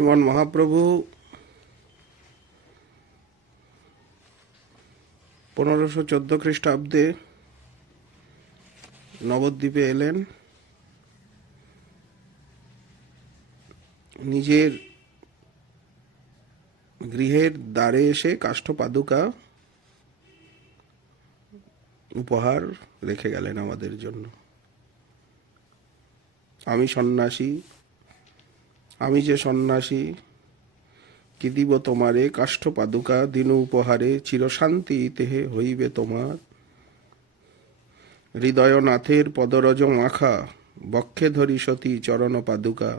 শ্রীমান মহাপ্রভু 1514 খ্রিস্টাব্দে নবদ্বীপে এলেন। নিজের গৃহের দ্বারে এসে কাষ্ঠ পাদুকা উপহার রেখে গেলেন আমাদের জন্য। আমি সন্ন্যাসী, আমি যে সন্ন্যাসী, কি দিব তোমারে কাষ্ঠ পাদুকা দিনু উপহারে, চিরশান্তি তেহে হইবে তোমার। হৃদয়নাথের পদরজ মাখা, বক্ষে ধরি সতী চরণ পাদুকা,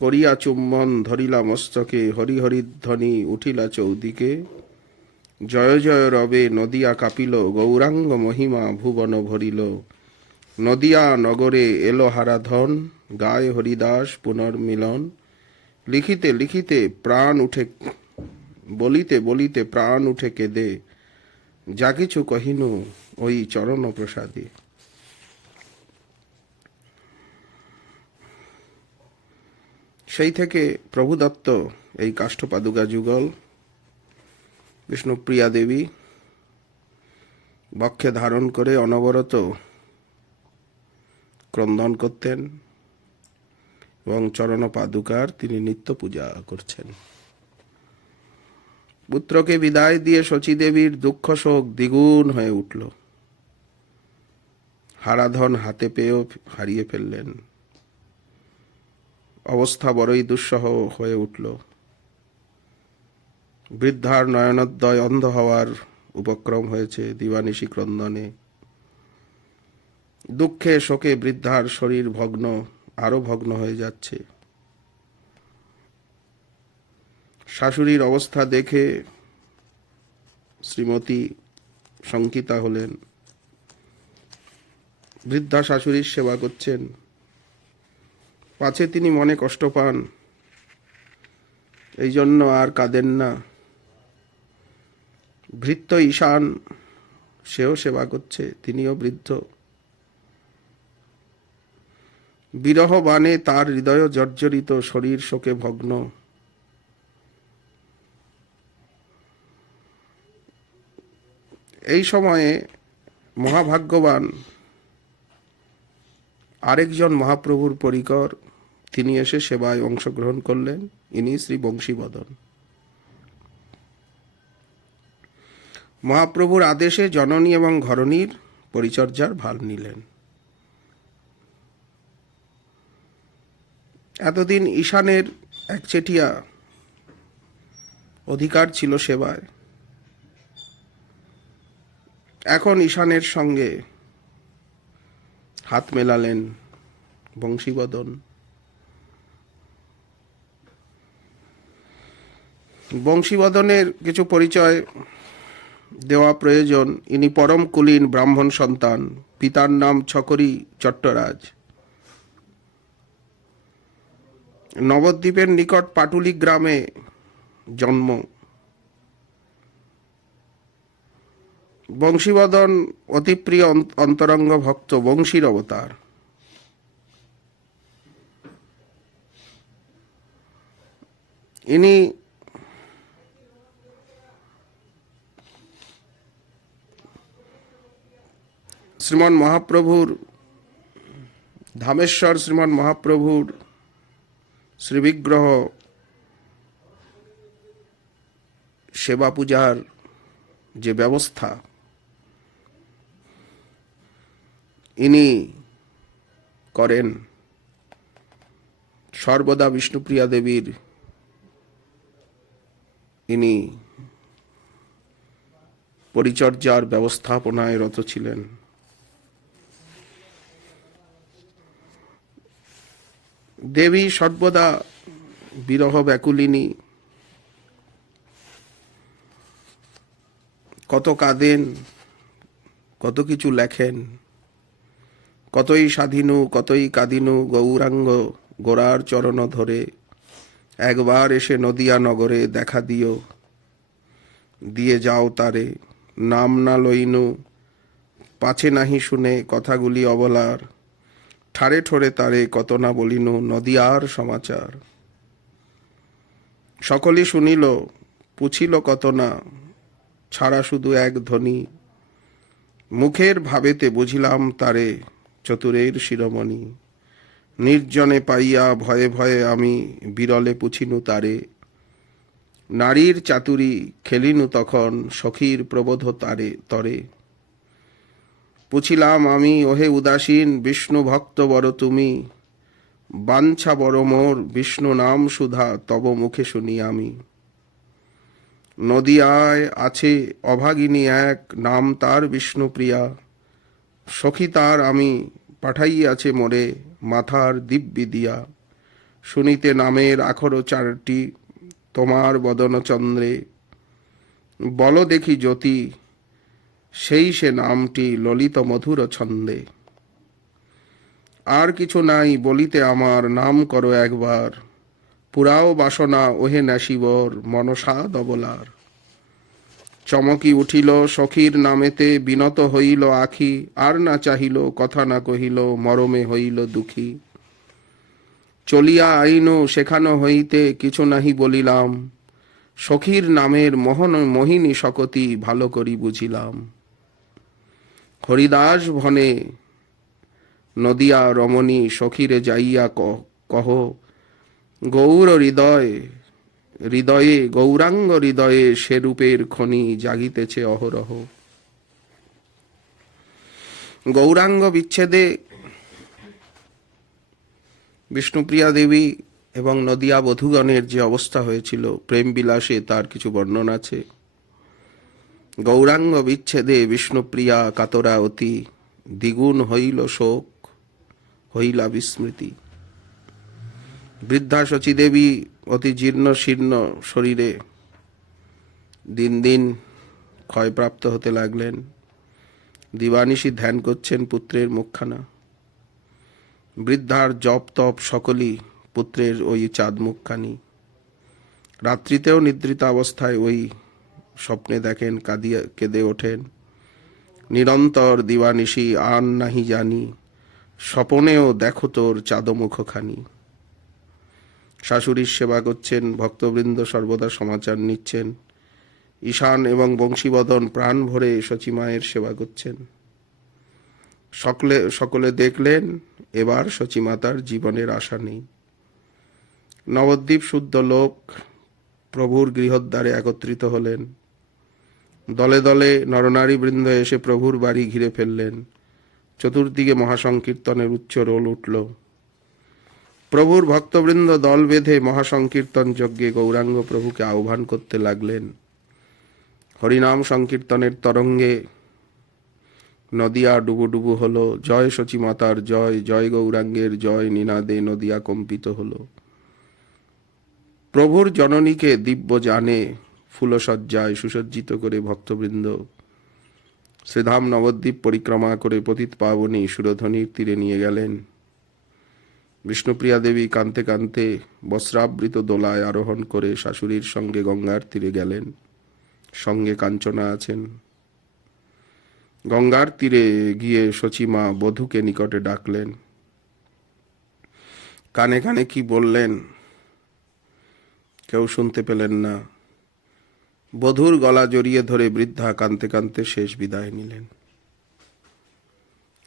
করিয়া চুম্বন ধরিলা মস্তকে, হরিহরিধ্বনি উঠিলা চৌদিকে। জয় জয় রবে নদিয়া কাঁপিল, গৌরাঙ্গ মহিমা ভুবন ভরিল। নদিয়া নগরে এলো হারাধন, গায়ে হরিদাস পুনর্মিলন। লিখিতে লিখিতে প্রাণ উঠে, বলিতে বলিতে প্রাণ উঠে কেঁদে, যা কিছু কহিনু ওই চরণ প্রসাদে। সেই থেকে প্রভুদত্ত এই কাষ্ঠ পাদুকা যুগল বিষ্ণুপ্রিয়া দেবী বক্ষে ধারণ করে অনবরত ক্রন্দন করতেন এবং চরণ পাদুকার তিনি নিত্য পূজা করছেন। পুত্রকে বিদায় দিয়ে শচীদেবীর দুঃখ শোক দ্বিগুণ হয়ে উঠল। হারাধন হাতে পেয়েও হারিয়ে ফেললেন। অবস্থা বড়ই দুঃসহ হয়ে উঠল। বৃদ্ধার নয়নোদ্দয় অন্ধ হওয়ার উপক্রম হয়েছে দিবানিশি ক্রন্দনে। দুঃখে শোকে বৃদ্ধার শরীর ভগ্ন, আরো ভগ্ন হয়ে যাচ্ছে। শাশুড়ির অবস্থা দেখে শ্রীমতী শঙ্কিতা হলেন। বৃদ্ধা শাশুড়ির সেবা করছেন, পাছে তিনি মনে কষ্ট পান, এই জন্য আর কাঁদেন না। ভৃত্য ঈশান, সেও সেবা করছে, তিনিও বৃদ্ধ। বিরহ বাণে তার হৃদয় জর্জরিত, শরীর শোকে ভগ্ন। এই সময়ে মহাভাগ্যবান আরেকজন মহাপ্রভুর পরিকর তিনি এসে সেবায় অংশগ্রহণ করলেন। ইনি শ্রী বংশীবদন। মহাপ্রভুর আদেশে জননী এবং ঘরণীর পরিচর্যার ভার নিলেন। এতদিন ঈশানের একচেটিয়া অধিকার ছিল সেবায়, এখন ঈশানের সঙ্গে হাত মেলালেন বংশীবদন। বংশীবদনের কিছু পরিচয় দেওয়া প্রয়োজন। ইনি পরম কুলীন ব্রাহ্মণ সন্তান। পিতার নাম ছকরি চট্টরাজ। নবদ্বীপের নিকট পাটুলি গ্রামে জন্ম। বংশীবদন অতি প্রিয় অন্তরঙ্গ ভক্ত, বংশীর অবতার। ইনি শ্রীমান মহাপ্রভুর ধামেশ্বর শ্রীমান মহাপ্রভুর শ্রীবিগ্রহ সেবা পূজার যে ব্যবস্থা ইনি করেন। সর্বদা বিষ্ণুপ্রিয়া দেবীর ইনি পরিচর্যার ব্যবস্থাপনায় রত ছিলেন। দেবী সর্বদা বিরহ ব্যাকুলিনী, কত কাঁদেন, কত কিছু লেখেন। কতই স্বাধীনু কতই কাঁদিনু, গৌরাঙ্গ গোরার চরণ ধরে, একবার এসে নদিয়া নগরে দেখা দিও, দিয়ে যাও তারে। নাম না লইনু, পাছে নাহি শুনে কথাগুলি অবলার, ঠারে ঠোরে তারে কত না বলিনু নদিয়ার সমাচার। সকলে শুনিল, পুছিল কত না, ছাড়া শুধু এক ধ্বনি। মুখের ভাবেতে বুঝিলাম তারে, চতুরের শিরোমণি। নির্জনে পাইয়া ভয়ে ভয়ে আমি, বিরলে পুছিনু তারে। নারীর চাতুরি খেলিনু তখন, সখীর প্রবোধ তারে তরে। পুছিলাম আমি, ওহে উদাসীন বিষ্ণু ভক্ত বড় তুমি, বাঞ্ছা বড় মোর বিষ্ণু নাম সুধা তব মুখে শুনি আমি। নদিয়ায় আছে অভাগিনী এক, নাম তার বিষ্ণুপ্রিয়া। সখী তার আমি, পাঠাইয়াছে মোরে, মাথার দিব্যি দিয়া। শুনিতে নামের আখর চারটি, তোমার বদন চন্দ্রে। বল দেখি জ্যোতি, সেই সে নামটি ললিত মধুর ছন্দে। আর কিছু নাই বলিতে আমার, নাম করো একবার। পুরাও বাসনা ওহে নাসিবর, মনসা দবলার। চমকি উঠিল সখীর নামেতে, বিনত হইল আখি। আর না চাহিল, কথা না কহিল, মরমে হইল দুঃখী। চলিয়া আইনু সেখানো হইতে, কিছু নাহি বলিলাম। সখীর নামের মোহিনী শকতি, ভালো করি বুঝিলাম। হরিদাস ভনে নদিয়া রমণী, সখীরে যাইয়া কহ। গৌর হৃদয় হৃদয়ে, গৌরাঙ্গ হৃদয়ে, সে রূপের খনি জাগিতেছে অহরহ। গৌরাঙ্গ বিচ্ছেদে বিষ্ণুপ্রিয়া দেবী এবং নদিয়া বধূগণের যে অবস্থা হয়েছিল, প্রেম বিলাসে তার কিছু বর্ণনা আছে। গৌরাঙ্গ বিচ্ছেদে বিষ্ণুপ্রিয়া কাতরা অতি, দ্বিগুণ হইল শোক, হইলা বিস্মৃতি। বৃদ্ধা শচীদেবী অতি জীর্ণ শীর্ণ শরীরে দিন দিন ক্ষয়প্রাপ্ত হতে লাগলেন। দিবানিশি ধ্যান করছেন পুত্রের মুখখানা। বৃদ্ধার জপ তপ সকলই পুত্রের ওই চাঁদ মুখখানি। রাত্রিতেও নিদ্রিত অবস্থায় ওই স্বপ্নে দেখেন, কাঁদিয়া কেঁদে ওঠেন। নিরন্তর দিবানিশি আন নাহি জানি, স্বপনেও দেখো তোর চাঁদমুখখানি। শাশুড়ির সেবা করছেন, ভক্তবৃন্দ সর্বদা সমাচার নিচ্ছেন। ঈশান এবং বংশীবদন প্রাণ ভরে শচীমায়ের সেবা করছেন। সকলে দেখলেন এবার শচীমাতার জীবনের আশা নেই। নবদ্বীপ শুদ্ধ লোক প্রভুর গৃহদ্বারে একত্রিত হলেন। দলে দলে নরনারী বৃন্দ এসে প্রভুর বাড়ি ঘিরে ফেললেন। চতুর্দিকে মহাসংকীর্তনের উচ্চ রোল উঠল। প্রভুর ভক্তবৃন্দ দল বেঁধে মহাসংকীর্তন যজ্ঞে গৌরাঙ্গ প্রভুকে আহ্বান করতে লাগলেন। হরিনাম সংকীর্তনের তরঙ্গে নদিয়া ডুবুডুবু হলো। জয় শচীমাতার জয়, জয় গৌরাঙ্গের জয় নিনাদে নদিয়া কম্পিত হলো। প্রভুর জননীকে দিব্য জানে ফুলসজ্জায় সুসজ্জিত করে ভক্তবৃন্দ শ্রীধাম নবদ্বীপ পরিক্রমা করে পতিত পাবনী সুরধ্বনির তীরে নিয়ে গেলেন। বিষ্ণুপ্রিয়া দেবী কাঁদতে কাঁদতে বস্ত্রাবৃত দোলায় আরোহণ করে শাশুড়ির সঙ্গে গঙ্গার তীরে গেলেন। সঙ্গে কাঞ্চনা আছেন। গঙ্গার তীরে গিয়ে শচীমা বধূকে নিকটে ডাকলেন। কানে কানে কি বললেন কেউ শুনতে পেলেন না। বধূর গলা জড়িয়ে ধরে বৃদ্ধা কাঁদতে কাঁদতে শেষ বিদায় নিলেন।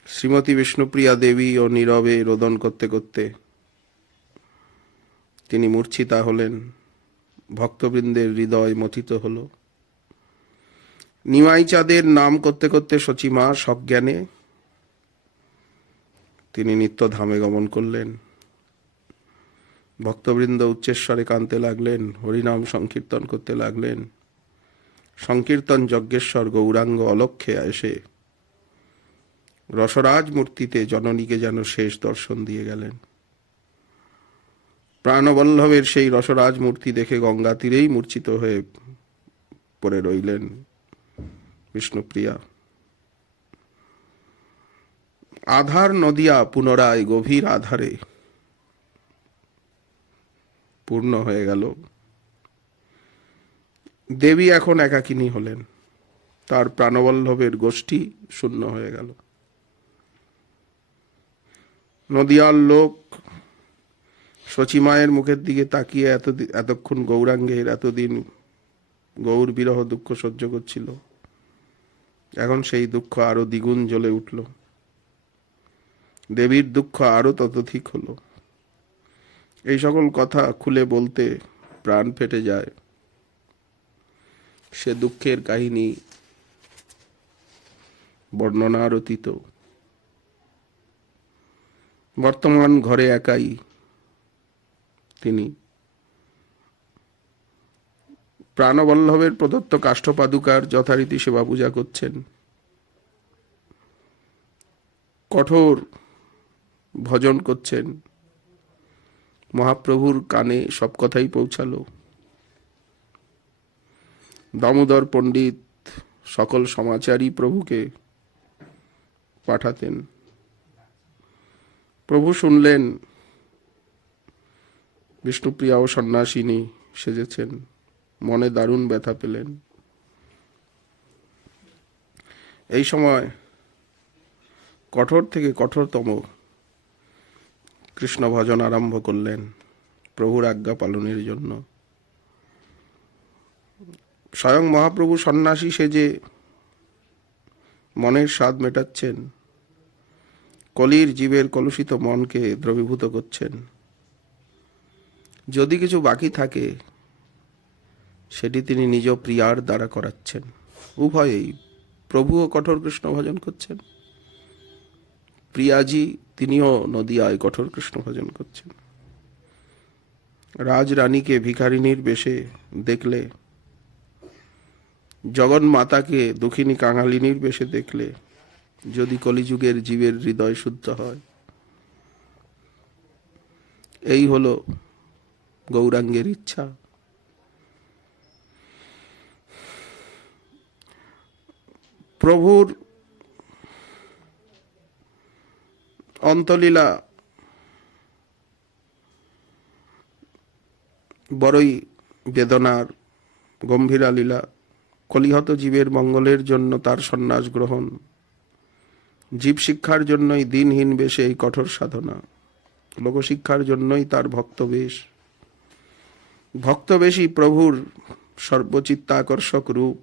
শ্রীমতী বিষ্ণুপ্রিয়া দেবী ও নীরবে রোদন করতে করতে তিনি মূর্ছিতা হলেন। ভক্তবৃন্দের হৃদয় মথিত হল। নিমাই চাঁদের নাম করতে করতে শচীমা সজ্ঞানে তিনি নিত্যধামে গমন করলেন। ভক্তবৃন্দ উচ্চেশ্বরে কাঁদতে লাগলেন, হরিনাম সংকীর্তন করতে লাগলেন। সংকীর্তন যজ্ঞেশ্বর গৌরাঙ্গ অলক্ষ্যে এসে রসরাজ মূর্তিতে জননীকে যেন শেষ দর্শন দিয়ে গেলেন। প্রাণবল্লভের সেই রসরাজ মূর্তি দেখে গঙ্গা তীরেই মূর্ছিত হয়ে পড়ে রইলেন বিষ্ণুপ্রিয়া। আধার নদিয়া পুনরায় গভীর আধারে পূর্ণ হয়ে গেল। দেবী এখন একাকিনী হলেন। তার প্রাণবল্লভের গোষ্ঠী শূন্য হয়ে গেল। নদিয়ার লোক শচীমায়ের মুখের দিকে তাকিয়ে এতক্ষণ গৌরাঙ্গের এতদিন গৌর বিরহ দুঃখ সহ্য করছিল, এখন সেই দুঃখ আরো দ্বিগুণ জ্বলে উঠল। দেবীর দুঃখ আরো ততোধিক হলো। এই সকল কথা খুলে বলতে প্রাণ ফেটে যায়। সে দুঃখের কাহিনী বর্ণনার অতীত। বর্তমান ঘরে একাই তিনি প্রাণবল্লভের প্রদত্ত কাষ্ঠপাদুকার যথারীতি সেবা পূজা করছেন। কঠোর ভজন করছেন। মহাপ্রভুর কানে সব কথাই পৌঁছালো। দামোদর পণ্ডিত সকল সমাচারী প্রভুকে পাঠাতেন। প্রভু শুনলেন বিষ্ণুপ্রিয়া ও সন্ন্যাসিনী সেজেছেন, মনে দারুণ ব্যথা পেলেন। এই সময় কঠোর থেকে কঠোরতম কৃষ্ণ ভজন আরম্ভ করলেন প্রভুর আজ্ঞা পালনের জন্য। স্বয়ং মহাপ্রভু সন্ন্যাসী সেজে মনের স্বাদ মেটাচ্ছেন, কলির জীবের কলুষিত মনকে দ্রবীভূত করছেন। যদি কিছু বাকি থাকে সেটি তিনি নিজ প্রিয়ার দ্বারা করাচ্ছেন। উভয়েই, প্রভুও কঠোর কৃষ্ণ ভজন করছেন, প্রিয়াজি তিনিও নদিয়ায় কঠোর কৃষ্ণ ভজন করছেন। রাজরানীকে ভিখারিনীর বেশে দেখলে, জগন্মাতাকে দুঃখিনী কাঙালিনীর বেশে দেখলে যদি কলিযুগের জীবের হৃদয় শুদ্ধ হয়, এই হলো গৌরাঙ্গের ইচ্ছা। প্রভুর অন্তলীলা বড়ই বেদনার গম্ভীরা লীলা। কলিহত জীবের মঙ্গলের জন্য তার সন্ন্যাস গ্রহণ, জীব শিক্ষার জন্যই দিনহীন বেশে এই কঠোর সাধনা, লোকশিক্ষার জন্যই তার ভক্তবেশ। ভক্তবেশী প্রভুর সর্বচিত্তাকর্ষক রূপ।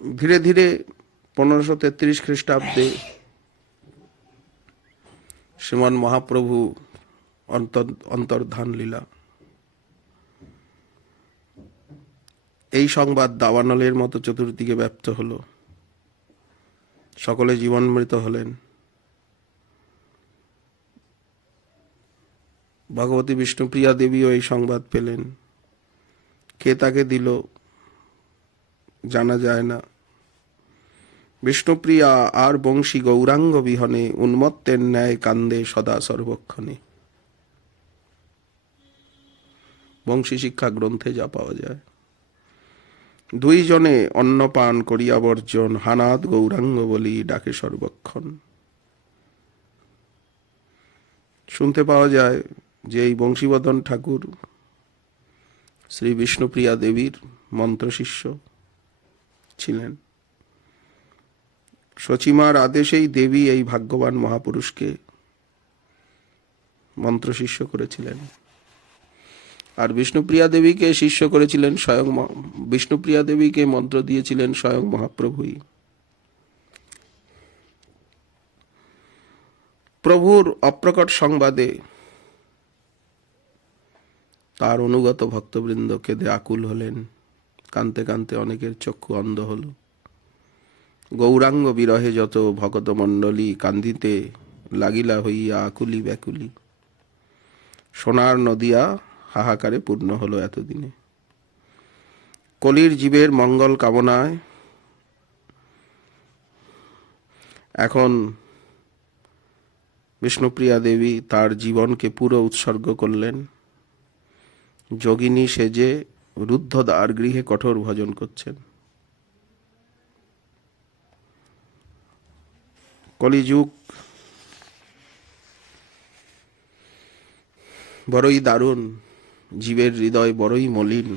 ধীরে ধীরে 1533 খ্রিস্টাব্দে শ্রীমান মহাপ্রভু অন্তর্ধান লীলা। এই সংবাদ দাবানলের মতো চতুর্দিকে ব্যাপ্ত হল। সকলে জীবনমৃত হলেন। ভগবতী বিষ্ণুপ্রিয়া দেবীও এই সংবাদ পেলেন। কে তাকে দিল জানা যায় না। বিষ্ণুপ্রিয়া আর বংশী গৌরাঙ্গ বিহনে উন্মত্তের ন্যায় কান্দে সদা সর্বক্ষণে। বংশী শিক্ষা গ্রন্থে যা পাওয়া যায়। দুইজনে অন্নপান করিয়া বর্জন, হানাদ গৌরাঙ্গ বলি ডাকে সর্বক্ষণ। শুনতে পাওয়া যায় যে এই বংশীবদন ঠাকুর শ্রী বিষ্ণুপ্রিয়া দেবীর মন্ত্রশিষ্য ছিলেন। শচীমার আদেশেই দেবী এই ভাগ্যবান মহাপুরুষকে মন্ত্রশিষ্য করেছিলেন। আর বিষ্ণুপ্রিয়া দেবীকে শিষ্য করেছিলেন স্বয়ং, বিষ্ণুপ্রিয়া দেবীকে মন্ত্র দিয়েছিলেন স্বয়ং মহাপ্রভুই। প্রভুর অপ্রকট সংবাদে তার অনুগত ভক্তবৃন্দ কেঁদে আকুল হলেন। কানতে কানতে অনেকের চক্ষু অন্ধ হল। গৌরাঙ্গ বিরহে যত ভগত মণ্ডলী কান্দিতে লাগিলা হইয়া আকুলি ব্যাকুলি। সোনার নদিয়া হাহাকারে পূর্ণ হলো এতদিনে। কলির জীবের মঙ্গল কামনায় এখন বিষ্ণুপ্রিয়া দেবী তার জীবনকে পুরো উৎসর্গ করলেন। যোগিনী সেজে রুদ্ধদ্বার গৃহে কঠোর ভজন করছেন। কলিযুগ বড়ই দারুণ, জীবের হৃদয় বড়ই মলিন।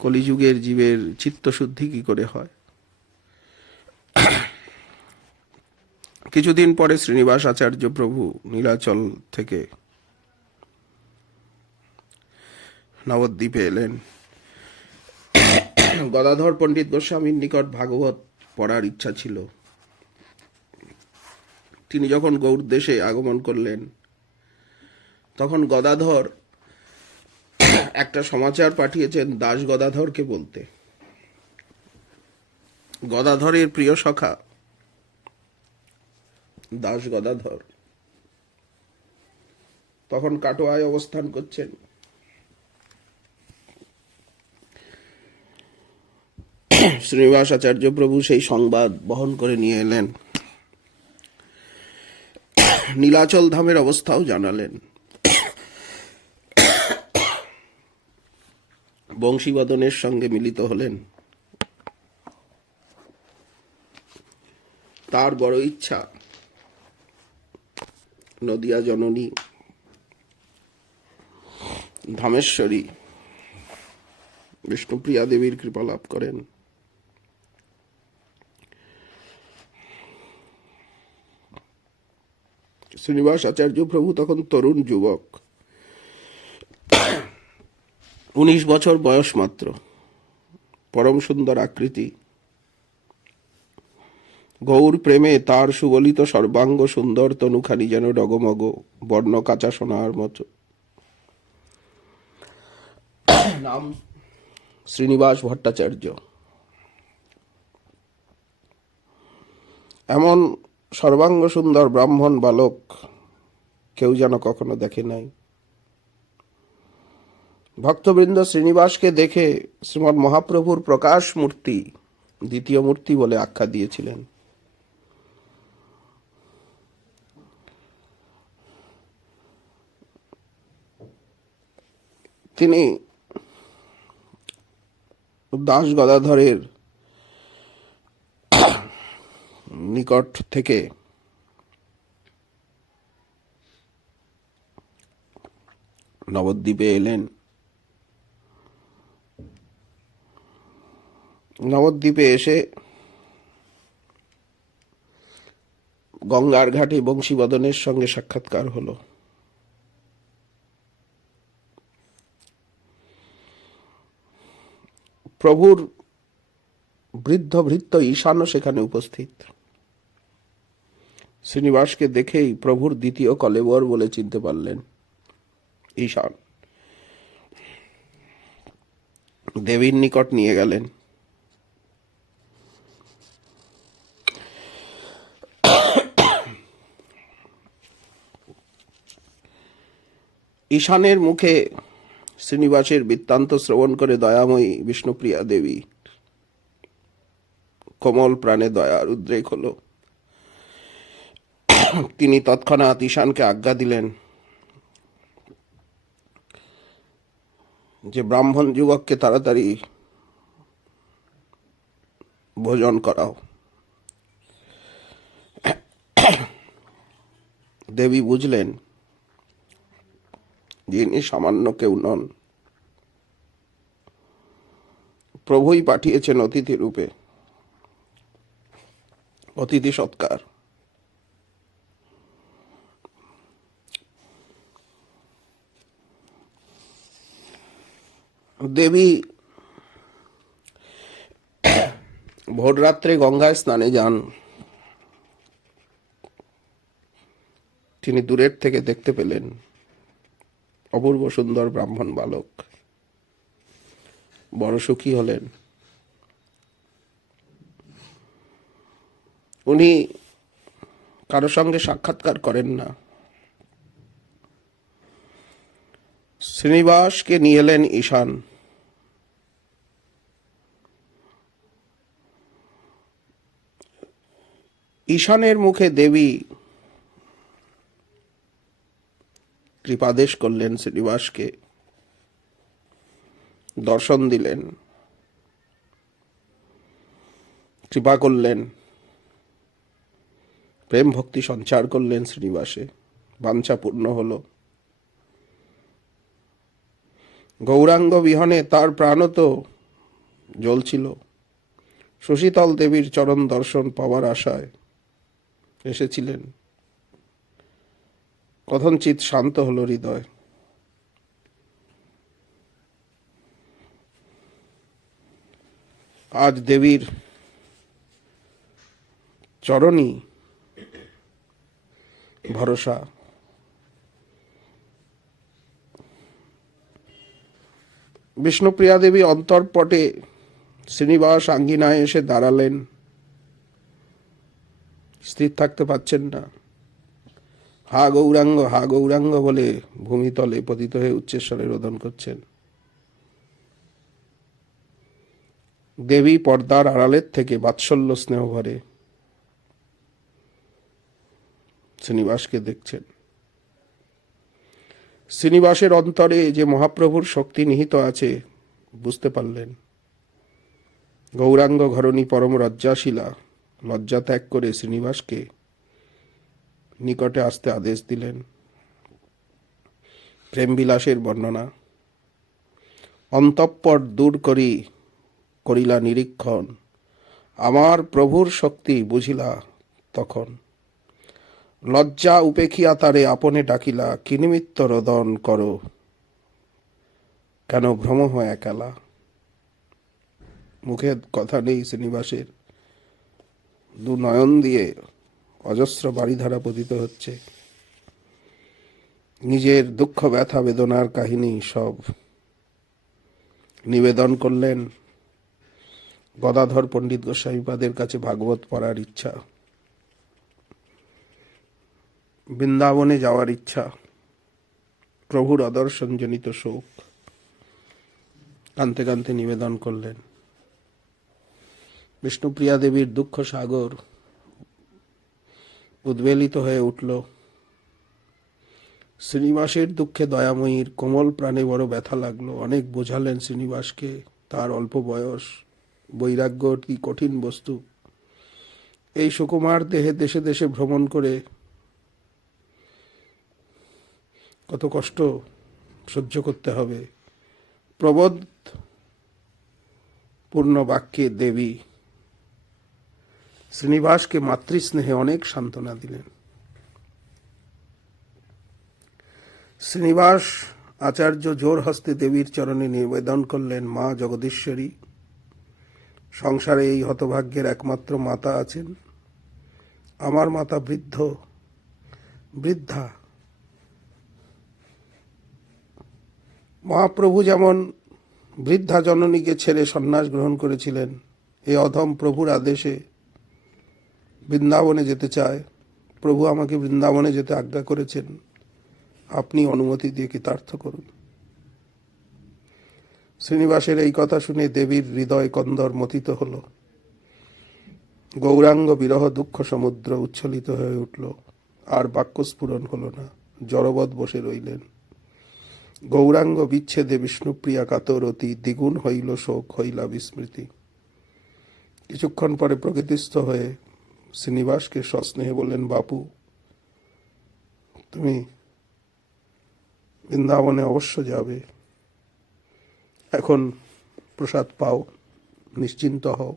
কলিযুগের জীবের চিত্তশুদ্ধি কি করে হয়? কিছুদিন পরে শ্রীনিবাস আচার্য প্রভু নীলাচল থেকে নবদ্বীপে এলেন। গদাধর পণ্ডিত গোস্বামীর নিকট ভাগবত পড়ার ইচ্ছা ছিল। তিনি যখন গৌড় দেশে আগমন করলেন, তখন গদাধর একটা সমাচার পাঠিয়েছেন দাস গদাধরকে বলতে। গদাধরের প্রিয় সখা দাস গদাধর তখন কাটোয়ায় অবস্থান করছেন। শ্রীনিবাস আচার্য প্রভু সেই সংবাদ বহন করে নিয়ে এলেন। নীলাচল ধামের অবস্থাও জানালেন। বংশীবাদনের সঙ্গে মিলিত হলেন। তার বড় ইচ্ছা নদিয়া জননী ধামেশ্বরী বিষ্ণুপ্রিয়া দেবীর কৃপা লাভ করেন। শ্রীনিবাস আচার্য প্রভু তখন তরুণ যুবক, 19 বছর বয়স মাত্র, পরম সুন্দর আকৃতি। গৌর প্রেমে তার সুগলিত সর্বাঙ্গ সুন্দর তনুখানি যেন ডগমগ বর্ণ কাঁচা সোনার মতো। নাম শ্রীনিবাস ভট্টাচার্য। এমন সর্বাঙ্গ সুন্দর ব্রাহ্মণ বালক কেউ যেন কখনো দেখে নাই। ভক্তবৃন্দ শ্রীনিবাসকে দেখে শ্রীমৎ মহাপ্রভুর প্রকাশ মূর্তি, দ্বিতীয় মূর্তি বলে আখ্যা দিয়েছিলেন। তিনি দাস গদাধরের নিকট থেকে নবদ্বীপে এলেন। নবদ্বীপে এসে গঙ্গার ঘাটে বংশীবদনের সঙ্গে সাক্ষাৎকার হলো। প্রভুর বৃদ্ধ ভৃত্য ঈশানও সেখানে উপস্থিত। শ্রীনিবাসকে দেখেই প্রভুর দ্বিতীয় কলেবর বলে চিনতে পারলেন ঈশান। দেবীর নিকট নিয়ে গেলেন। ঈশানের মুখে শ্রীনিবাসের বৃত্তান্ত শ্রবণ করে দয়াময়ী বিষ্ণুপ্রিয়া দেবী কোমল প্রাণে দয়ার উদ্রেক হল। তিনি তৎক্ষণাৎ ঈশানকে আজ্ঞা দিলেন যে ব্রাহ্মণ যুবককে তাড়াতাড়ি ভোজন করাও। দেবী বুঝলেন যিনি সামান্য কেউ নন, প্রভুই পাঠিয়েছেন অতিথি রূপে। অতিথি সৎকার। দেবী ভোররাত্রে গঙ্গায় স্নানে যান। তিনি দূরের থেকে দেখতে পেলেন অপূর্ব সুন্দর ব্রাহ্মণ বালক। বড় সুখী হলেন। উনি কারো সঙ্গে সাক্ষাৎকার করেন না। শ্রীনিবাসকে নিয়ে এলেন ঈশান। ঈশানের মুখে দেবী কৃপাদেশ করলেন, শ্রীনিবাসকে দর্শন দিলেন, কৃপা করলেন, প্রেম ভক্তি সঞ্চার করলেন শ্রীনিবাসে। বাঞ্ছা পূর্ণ হল। গৌরাঙ্গ বিহনে তার প্রাণও তো জ্বলছিল। শশীতল দেবীর চরণ দর্শন পাওয়ার আশায় এসেছিলেন। কথঞ্চিৎ শান্ত হলো হৃদয়। আজ দেবীর চরণই ভরসা। বিষ্ণুপ্রিয়া দেবী অন্তর্পটে শ্রীনিবাস আঙ্গিনায় এসে দাঁড়ালেন। স্থির থাকতে পারছেন না। হা গৌরাঙ্গ, হা গৌরাঙ্গ বলে ভূমিতলে পতিত হয়ে উচ্চস্বরে রোদন করছেন। দেবী পর্দার আড়ালের থেকে বাৎসল্য স্নেহ ভরে শ্রীনিবাসকে দেখছেন। শ্রীনিবাসের অন্তরে যে মহাপ্রভুর শক্তি নিহিত আছে বুঝতে পারলেন। গৌরাঙ্গ ঘরণী পরম লজ্জাশীলা লজ্জা ত্যাগ করে শ্রীনিবাসকে নিকটে আসতে আদেশ দিলেন। প্রেমবিলাসের বর্ণনা। অন্তঃপট দূর করিলা নিরীক্ষণ, আমার প্রভুর শক্তি বুঝিলা তখন। লজ্জা উপেক্ষিয়া তারে আপনে ডাকিলা, কি নিমিত্ত রোদন করো, কেন ভ্রম হয় একালা। মুখে কথা নেই শ্রীনিবাসের, দু নয়ন দিয়ে অজস্র বাড়িধারা পতিত হচ্ছে। নিজের দুঃখ ব্যথা বেদনার কাহিনী সব নিবেদন করলেন। গদাধর পণ্ডিত গোস্বামীপাদের কাছে ভাগবত পড়ার ইচ্ছা, বৃন্দাবনে যাওয়ার ইচ্ছা, প্রভুর অদর্শনজনিত শোক কানতে কানতে নিবেদন করলেন। বিষ্ণুপ্রিয়া দেবীর দুঃখ সাগর উদ্বেলিত হয়ে উঠল। শ্রীনিবাসের দুঃখে দয়াময়ীর কোমল প্রাণে বড় ব্যথা লাগলো। অনেক বোঝালেন শ্রীনিবাসকে, তার অল্প বয়স, বৈরাগ্য কি কঠিন বস্তু। এই সুকুমার দেহে দেশে দেশে ভ্রমণ করে কত কষ্ট সহ্য করতে হবে। প্রবোধ পূর্ণ বাক্যে দেবী শ্রীনিবাসকে মাতৃস্নেহে অনেক সান্ত্বনা দিলেন। শ্রীনিবাস আচার্য জোর হস্তে দেবীর চরণে নিবেদন করলেন, মা জগদীশ্বরী, সংসারে এই হতভাগ্যের একমাত্র মাতা আছেন। আমার মাতা বৃদ্ধা। মহাপ্রভু যেমন বৃদ্ধা জননীকে ছেড়ে সন্ন্যাস গ্রহণ করেছিলেন, এই অধম প্রভুর আদেশে বৃন্দাবনে যেতে চায়। প্রভু আমাকে বৃন্দাবনে যেতে আজ্ঞা করেছেন, আপনি অনুমতি দিয়ে কৃতার্থ করুন। শ্রীনিবাসের এই কথা শুনে দেবীর হৃদয় কন্দর মথিত হল। গৌরাঙ্গ বিরহ দুঃখ সমুদ্র উচ্ছ্বলিত হয়ে উঠল। আর বাক্যস্ফুরণ হল না, জড়বৎ বসে রইলেন। গৌরাঙ্গ বিচ্ছেদে বিষ্ণুপ্রিয়া কাতরতি, দ্বিগুণ হইল শোক, হইলা বিস্মৃতি। কিছুক্ষণ পরে প্রকৃতিস্থ হয়ে শ্রীনিবাসকে সস্নেহে বললেন, বাপু, তুমি বৃন্দাবনে অবশ্য যাবে, এখন প্রসাদ পাও, নিশ্চিন্ত হও।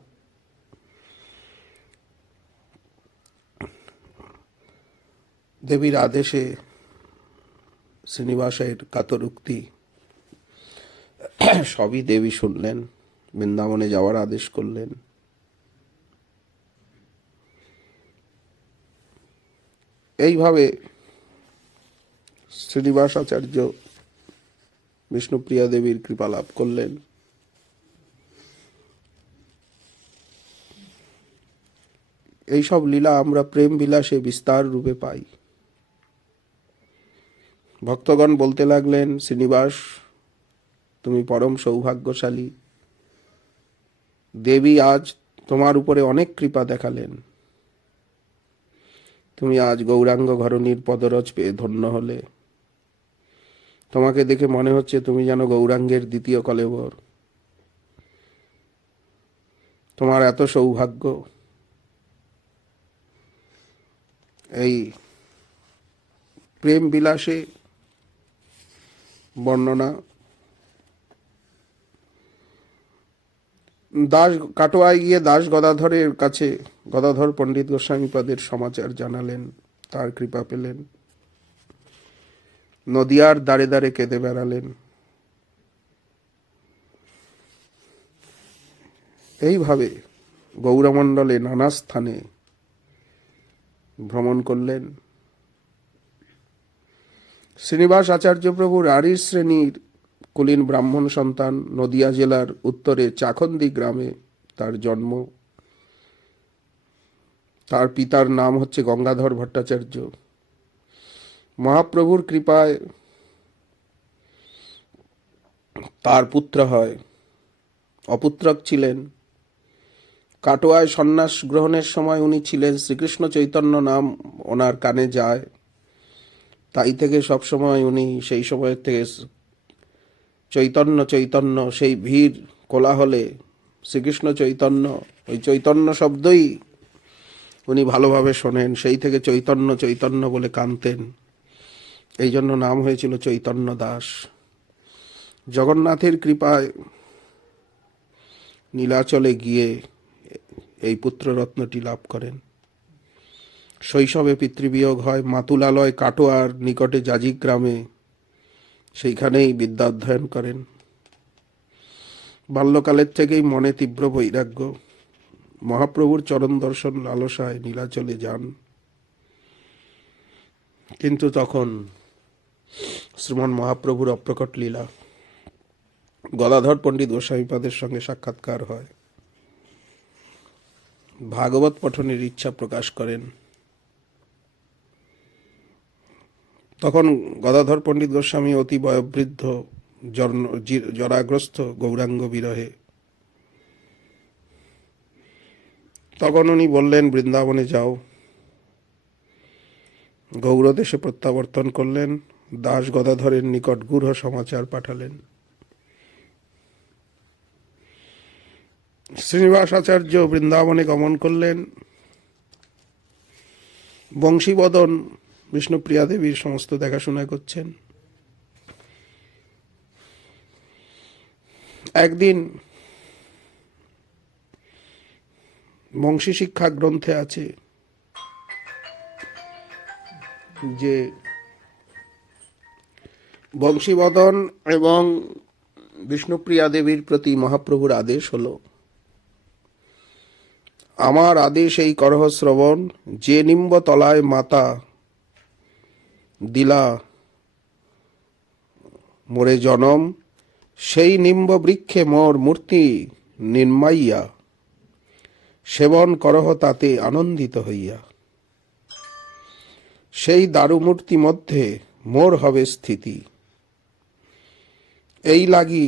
দেবীর আদেশে শ্রীনিবাসের কাতরুক্তি সবই দেবী শুনলেন, বৃন্দাবনে যাওয়ার আদেশ করলেন। এইভাবে শ্রীনিবাস আচার্য বিষ্ণুপ্রিয়া দেবীর কৃপা লাভ করলেন। এইসব লীলা আমরা প্রেম বিলাসে বিস্তার রূপে পাই। ভক্তগণ বলতে লাগলেন, শ্রীনিবাস, তুমি পরম সৌভাগ্যশালী। দেবী আজ তোমার উপরে অনেক কৃপা দেখালেন। তুমি আজ গৌরাঙ্গ ঘরণীর পদরজ পেয়ে ধন্য হলে। তোমাকে দেখে মনে হচ্ছে তুমি যেন গৌরাঙ্গের দ্বিতীয় কলেবর। তোমার এত সৌভাগ্য। এই প্রেম বিলাসে বর্ণনা কাটোয়ায় গিয়ে দাস গদাধরের কাছে গদাধর পণ্ডিত গোস্বামীপাদের সমাচার জানালেন, তার কৃপা পেলেন। নদিয়ার দ্বারে দ্বারে কেঁদে বেড়ালেন। এইভাবে গৌরমণ্ডলে নানা স্থানে ভ্রমণ করলেন। শ্রীনিবাস আচার্য প্রভু আর্য শ্রেণীর কুলীন ব্রাহ্মণ সন্তান। নদিয়া জেলার উত্তরে চাখন্দি গ্রামে তার জন্ম। তার পিতার নাম হচ্ছে গঙ্গাধর ভট্টাচার্য। মহাপ্রভুর কৃপায় তার পুত্র হয়। অপুত্রক ছিলেন। কাটোয়ায় সন্ন্যাস গ্রহণের সময় উনি ছিলেন, শ্রীকৃষ্ণ চৈতন্য নাম ওনার কানে যায়। তাই থেকে সবসময় উনি সেই সময়ের থেকে চৈতন্য চৈতন্য, সেই ভিড় কোলাহলে শ্রীকৃষ্ণ চৈতন্য, ওই চৈতন্য শব্দই উনি ভালোভাবে শোনেন। সেই থেকে চৈতন্য চৈতন্য বলে কাঁদতেন। এই জন্য নাম হয়েছিল চৈতন্য দাস। জগন্নাথের কৃপায় নীলাচলে গিয়ে এই পুত্ররত্নটি লাভ করেন। শৈশবে পিতৃবিয়োগ হয়। মাতুলালয় কাটোয়ার নিকটে জাজিক গ্রামে, সেইখানেই বিদ্যা অধ্যয়ন করেন। বাল্যকালের থেকেই মনে তীব্র বৈরাগ্য। মহাপ্রভুর চরণ দর্শন লালসায় নীলাচলে যান। কিন্তু তখন শ্রীমন মহাপ্রভুর অপ্রকট লীলা। গদাধর পণ্ডিত গোস্বামীপাদের সঙ্গে সাক্ষাৎকার হয়। ভাগবত পঠনের ইচ্ছা প্রকাশ করেন। তখন গদাধর পণ্ডিত গোস্বামী অতি বয়োবৃদ্ধ, জরাগ্রস্ত গৌরাঙ্গ বিরহে। তখন উনি বললেন, বৃন্দাবনে যাও। গৌরদেশে প্রত্যাবর্তন করলেন। দাস গদাধরের নিকট গূঢ় সমাচার পাঠালেন। শ্রীনিবাস আচার্য বৃন্দাবনে গমন করলেন। বংশীবদন বিষ্ণুপ্রিয়া দেবীর সমস্ত দেখাশোনা করছেন। একদিন বংশী শিক্ষা গ্রন্থে আছে যে বংশীবদন এবং বিষ্ণুপ্রিয়া দেবীর প্রতি মহাপ্রভুর আদেশ হলো, আমার আদেশ এই করহ শ্রবণ, যে নিম্ব তলায় মাতা দিলা মোরে জনম, সেই নিম্ব বৃক্ষে মোর মূর্তি নির্মাইয়া, সেবন করহ তাতে আনন্দিত হইয়া। সেই দারুমূর্তি মধ্যে মোর হবে স্থিতি, এই লাগি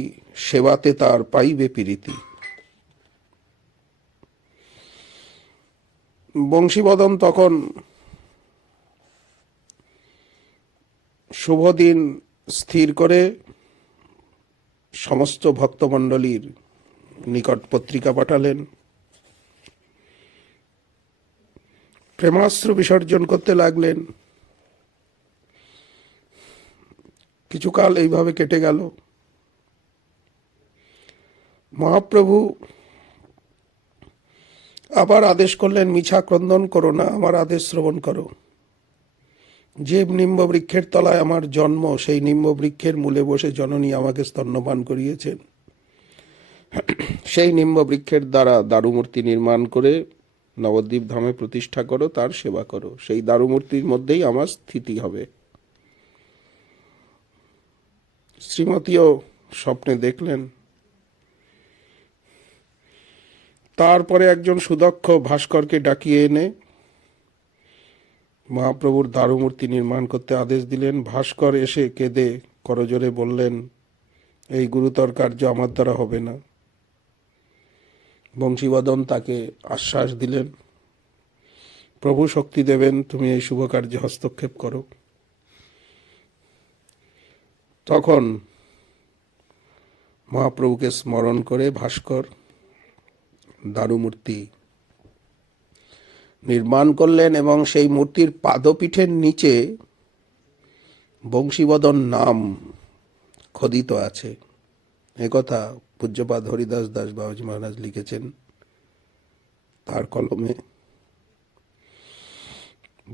সেবাতে তার পাইবে প্রীতি। বংশীবদন তখন শুভ দিন স্থির করে সমস্ত ভক্তমণ্ডলীর নিকট পত্রিকা পাঠালেন। প্রেমাশ্রু বিসর্জন করতে লাগলেন। কিছুকাল এইভাবে কেটে গেল। মহাপ্রভু আবার আদেশ করলেন, মিছা ক্রন্দন করো না, আমার আদেশ শ্রবণ করো। যে নিম্ব বৃক্ষের তলায় আমার জন্ম, সেই নিম্ব বৃক্ষের মূলে বসে জননী আমাকে স্তন্যপান করিয়েছেন। সেই নিম্ব বৃক্ষের দ্বারা দারুমূর্তি নির্মাণ করে নবদ্বীপ ধামে প্রতিষ্ঠা করো, তার সেবা করো। সেই দারুমূর্তির মধ্যেই আমার স্থিতি হবে। শ্রীমতীও স্বপ্নে দেখলেন। তারপরে একজন সুদক্ষ ভাস্করকে ডাকিয়ে এনে মহাপ্রভুর দারুমূর্তি নির্মাণ করতে আদেশ দিলেন। ভাস্কর এসে কেঁদে করজোরে বললেন, এই গুরুতর কার্য আমার দ্বারা হবে না। বংশীবদন তাকে আশ্বাস দিলেন, প্রভু শক্তি দেবেন, তুমি এই শুভ কার্যে হস্তক্ষেপ করো। তখন মহাপ্রভুকে স্মরণ করে ভাস্কর দারুমূর্তি নির্মাণ করলেন এবং সেই মূর্তির পাদপীঠের নিচে বংশীবদন নাম খোদিত আছে। একথা পূজ্যপাদ হরিদাস দাস বাবাজি মহারাজ লিখেছেন তার কলমে।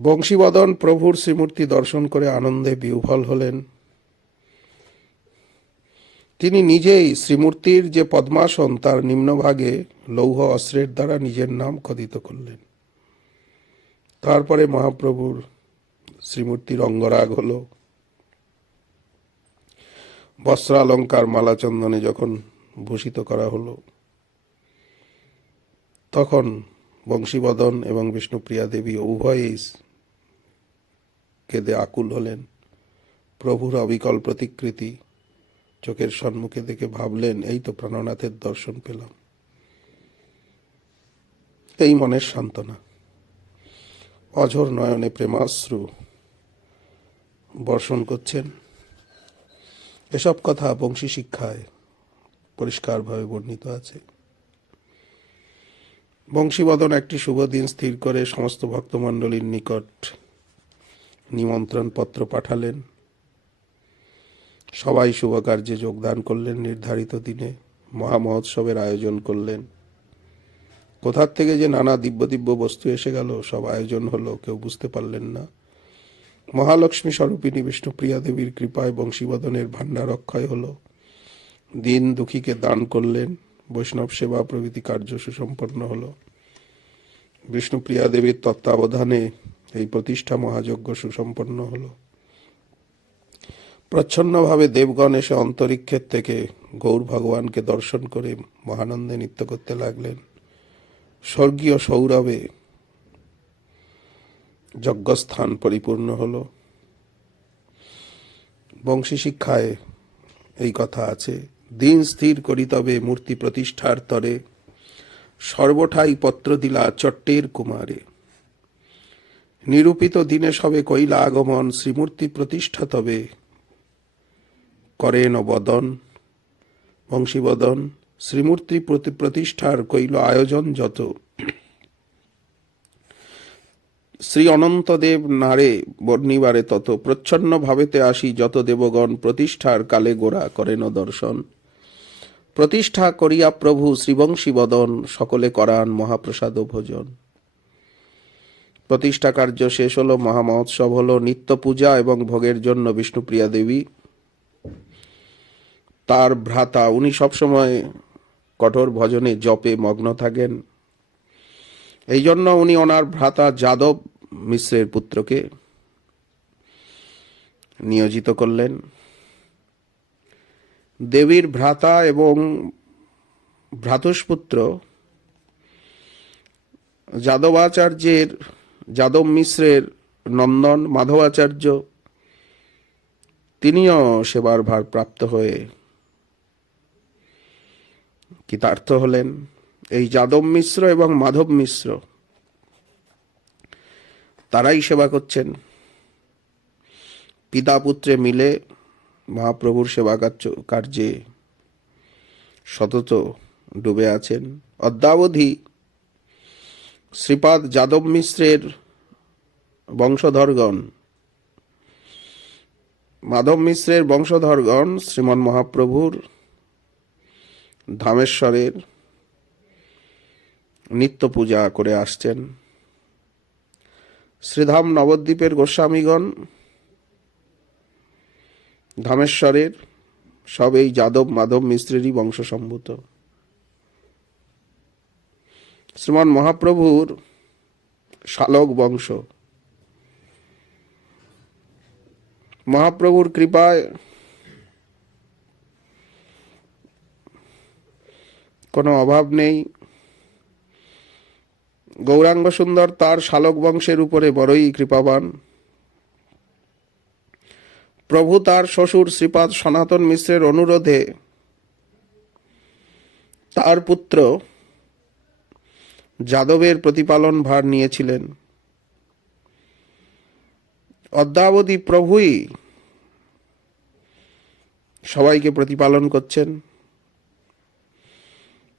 বংশীবদন প্রভুর শ্রীমূর্তি দর্শন করে আনন্দে বিহ্বল হলেন। তিনি নিজেই শ্রীমূর্তির যে পদ্মাসন তার নিম্নভাগে লৌহ অস্ত্রের দ্বারা নিজের নাম খোদিত করলেন। তারপরে মহাপ্রভুর শ্রীমূর্তির অঙ্গরাগ হল। বস্ত্রালঙ্কার মালাচন্দনে যখন ভূষিত করা হলো, তখন বংশীবদন এবং বিষ্ণুপ্রিয়া দেবী উভয়েই কেঁদে আকুল হলেন। প্রভুর অবিকল প্রতিকৃতি চোখের সম্মুখে দেখে ভাবলেন, এই তো প্রাণনাথের দর্শন পেলাম। এই মনের সান্ত্বনা। অঝোর নয়নে প্রেমাশ্রু বর্ষণ করছেন। এসব কথা বংশী শিক্ষায় পরিষ্কারভাবে বর্ণিত আছে। বংশীবদন একটি শুভ দিন স্থির করে সমস্ত ভক্তমণ্ডলীর নিকট নিমন্ত্রণ পত্র পাঠালেন। সবাই শুভ কার্যে যোগদান করলেন। নির্ধারিত দিনে মহামহোৎসবের আয়োজন করলেন। কোথার থেকে যে নানা দিব্য দিব্য বস্তু এসে গেল, সব আয়োজন হলো, কেউ বুঝতে পারলেন না। মহালক্ষ্মী স্বরূপিণী বিষ্ণুপ্রিয়া দেবীর কৃপায় বংশীবদনের ভাণ্ডার অক্ষয় হল। দিন দুঃখীকে দান করলেন। বৈষ্ণব সেবা প্রভৃতি কার্য সুসম্পন্ন হল। বিষ্ণুপ্রিয়া দেবীর তত্ত্বাবধানে এই প্রতিষ্ঠা মহাযজ্ঞ সুসম্পন্ন হল। প্রচ্ছন্নভাবে দেবগণ এসে অন্তরিক্ষের থেকে গৌর ভগবানকে দর্শন করে মহানন্দে নৃত্য করতে লাগলেন। স্বর্গীয় সৌরভে যজ্ঞস্থান পরিপূর্ণ হল। বংশী শিক্ষায় এই কথা আছে, দিন স্থির করি তবে মূর্তি প্রতিষ্ঠার তরে, সর্বঠাই পত্র দিলা চট্টের কুমারে। নিরূপিত দিনে সবে কইলা আগমন, শ্রীমূর্তি প্রতিষ্ঠা তবে করেন বদন। বংশীবদন শ্রীমূর্তি প্রতিষ্ঠার কইল আয়োজন যত, শ্রী অনন্তদেব নারে বর্ণিবারে তত। প্রচ্ছন্ন ভাবেতে আসি যত দেবগণ, প্রতিষ্ঠার কালে গোড়া করেন দর্শন। প্রতিষ্ঠা করিয়া প্রভু শ্রীবংশীবদন, সকলে করান মহাপ্রসাদ ভোজন। প্রতিষ্ঠা কার্য শেষ হলো, মহামহোৎসব হলো। নিত্য পূজা এবং ভোগের জন্য বিষ্ণুপ্রিয়া দেবী, তার ভ্রাতা, উনি সবসময় কঠোর ভজনে জপে মগ্ন থাকেন। এই জন্য উনি ওনার ভ্রাতা যাদব মিশ্রের পুত্রকে নিয়োজিত করলেন। দেবীর ভ্রাতা এবং ভ্রাতুষ্পুত্র যাদব মিশ্রের নন্দন মাধবাচার্য, তিনিও সেবার ভার প্রাপ্ত হয়ে কৃতার্থ হলেন। এই যাদব মিশ্র এবং মাধব মিশ্র তারাই সেবা করছেন। পিতা পুত্রে মিলে মহাপ্রভুর সেবা কার্যে সতত ডুবে আছেন। অদ্যাবধি শ্রীপাদ যাদব মিশ্রের বংশধরগণ, মাধব মিশ্রের বংশধরগণ শ্রীমন মহাপ্রভুর ধামেশ্বরের নিত্য পূজা করে আসছেন। শ্রীধাম নবদ্বীপের গোস্বামীগণ ধামেশ্বরের সব এই যাদব মাধব মিশ্রেরই বংশসম্ভূত। শ্রীমন মহাপ্রভুর শালক বংশ। মহাপ্রভুর কৃপায় কোনো অভাব নেই। গৌরাঙ্গ সুন্দর তার শালক বংশের উপরে বড়ই কৃপাবান। প্রভু তার শ্বশুর শ্রীপাদ সনাতন মিশ্রের অনুরোধে তার পুত্র যাদবের প্রতিপালন ভার নিয়েছিলেন। অদ্যাবধি প্রভুই সবাইকে প্রতিপালন করছেন।